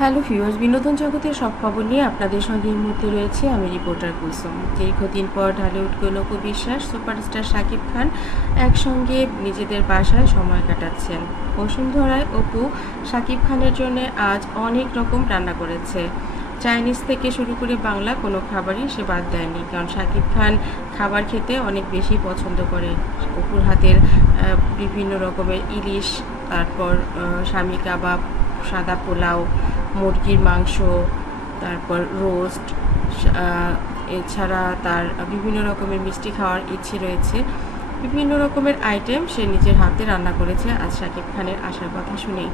Hello viewers বিনোদন জগতের সব খবর নিয়ে আপনাদের সঙ্গে এই মুহূর্তে রয়েছে আমি রিপোর্টার কুলসুম। দীর্ঘদিন পর ঢালিউড গোলক বিশ্বাস সুপারস্টার শাকিব খান একসঙ্গে নিজেদের বাসায় সময় কাটাচ্ছেন। বসুন্ধরায় অপু শাকিব খানের জন্য আজ অনেক রকম রান্না করেছে। চাইনিজ থেকে শুরু করে বাংলা কোনো খাবারই সে বাদ দেয়নি, কারণ শাকিব খান খাবার খেতে অনেক বেশি পছন্দ করে। অপুর হাতের বিভিন্ন রকমের ইলিশ, তারপর স্বামী কাবাব, সাদা পোলাও মুরগির মাংস, তারপর রোস্ট এছাড়া তার বিভিন্ন রকমের মিষ্টি খাওয়ার ইচ্ছে রয়েছে। বিভিন্ন রকমের আইটেম সে নিজের হাতে রান্না করেছে। আজ শাকিব খানের আসার কথা শুনেই।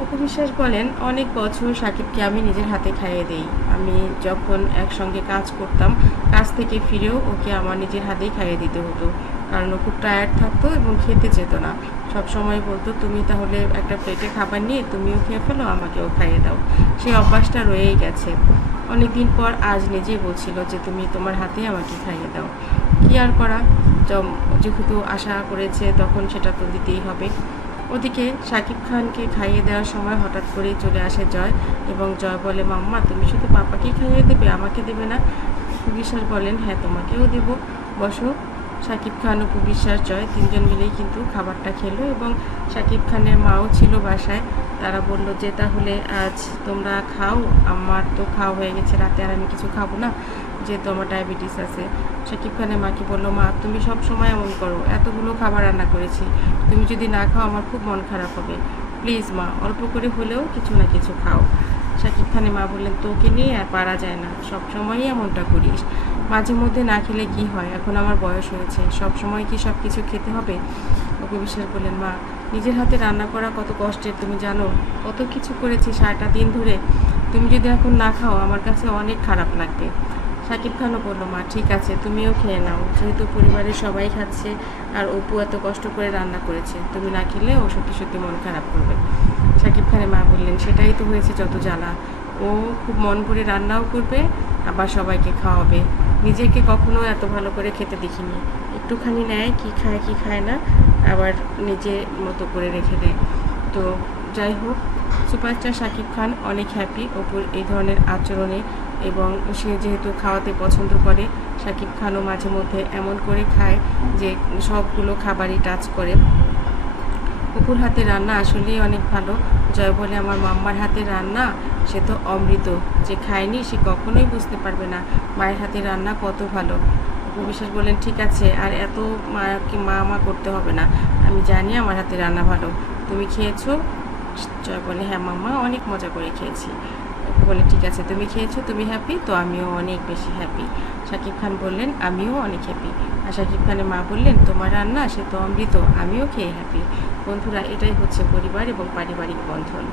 অপু বিশ্বাস বলেন, অনেক বছর সাকিবকে আমি নিজের হাতে খাইয়ে দেই। আমি যখন একসঙ্গে কাজ করতাম, কাজ থেকে ফিরেও ওকে আমার নিজের হাতেই খাইয়ে দিতে হতো। কারণ ও খুব টায়ার্ড থাকতো এবং খেতে যেত না। সব সময় বলতো, তুমি তাহলে একটা প্লেটে খাবার নিয়ে তুমিও খেয়ে ফেলো, আমাকেও খাইয়ে দাও। সেই অভ্যাসটা রয়েই গেছে। অনেক দিন পর আজ নিজেই বলছিল যে, তুমি তোমার হাতেই আমাকে খাইয়ে দাও। কি আর করা? যেহেতু আশা করেছে তখন সেটা তো দিতেই হবে। ওদিকে শাকিব খানকে খাইয়ে দেওয়ার সময় হঠাৎ করেই চলে আসে জয় এবং জয় বলে, মাম্মা, তুমি শুধু পাপাকেই খাইয়ে দেবে, আমাকে দেবে না? বিশ্বাস বলেন হ্যাঁ তোমাকেও দেব। বসো শাকিব খান অপু বিশ্বাস জয় তিনজন মিলেই কিন্তু খাবারটা খেলো এবং শাকিব খানের মাও ছিল বাসায়। তারা বলল, যে তাহলে আজ তোমরা খাও, আমার তো খাওয়া হয়ে গেছে, রাতে আর আমি কিছু খাব না। যেহেতু আমার ডায়াবেটিস আছে। শাকিব খানের মাকে বলল, মা, তুমি সব সময় এমন করো, এতগুলো খাবার রান্না করেছি। তুমি যদি না খাও, আমার খুব মন খারাপ হবে। প্লিজ মা, অল্প করে হলেও কিছু না কিছু খাও। শাকিব খানের মা বললেন, তোকে নিয়ে আর পারা যায় না, সব সময়ই এমনটা করিস। মাঝে মধ্যে না খেলে কি হয়? এখন আমার বয়স হয়েছে, সব সময় কি সব কিছু খেতে হবে? ওকে বিশ্বাস বললেন মা, নিজের হাতে রান্না করা কত কষ্টের, তুমি জানো? কত কিছু করেছি সারাটা দিন ধরে। তুমি যদি এখন না খাও, আমার কাছে অনেক খারাপ লাগবে। শাকিব খানও বলল, মা, ঠিক আছে, তুমিও খেয়ে নাও। যেহেতু পরিবারের সবাই খাচ্ছে আর অপু এত কষ্ট করে রান্না করেছে, তুমি না খেলে ও সত্যি সত্যি মন খারাপ করবে। শাকিব খানের মা বললেন, সেটাই তো হয়েছে যত জ্বালা। ও খুব মন করে রান্নাও করবে, আবার সবাইকে খাওয়াবে। নিজেকে কখনো এত ভালো করে খেতে দেখিনি। একটুখানি নেয়, কি খায় কি খায় না, আবার নিজের মতো করে রেখে দেয়। তো যাই হোক, সুপারস্টার শাকিব খান অনেক হ্যাপি অপুর এই ধরনের আচরণে এবং সে যেহেতু খাওয়াতে পছন্দ করে শাকিব খানও মাঝে মধ্যে এমন করে খায় যে সবগুলো খাবারই টাচ করে। অপুর হাতে রান্না আসলেই অনেক ভালো। জয় বলে আমার মাম্মার হাতে রান্না, সে তো অমৃত। যে খায়নি সে কখনোই বুঝতে পারবে না মায়ের হাতে রান্না কত ভালো। বিশ্বাস বললেন, ঠিক আছে, আর এত মাকে মা মা করতে হবে না। আমি জানি আমার হাতে রান্না ভালো। তুমি খেয়েছো? জয় বলে হ্যাঁ মাম্মা, অনেক মজা করে খেয়েছি। বলে, ঠিক আছে, তুমি খেয়েছো, তুমি হ্যাপি তো আমিও অনেক বেশি হ্যাপি শাকিব খান বললেন, আমিও অনেক হ্যাপি আর শাকিব খানের মা বললেন, তোমার রান্না, সে তো অমৃত, আমিও খেয়ে হ্যাপি বন্ধুরা, এটাই হচ্ছে পরিবার এবং পারিবারিক বন্ধন।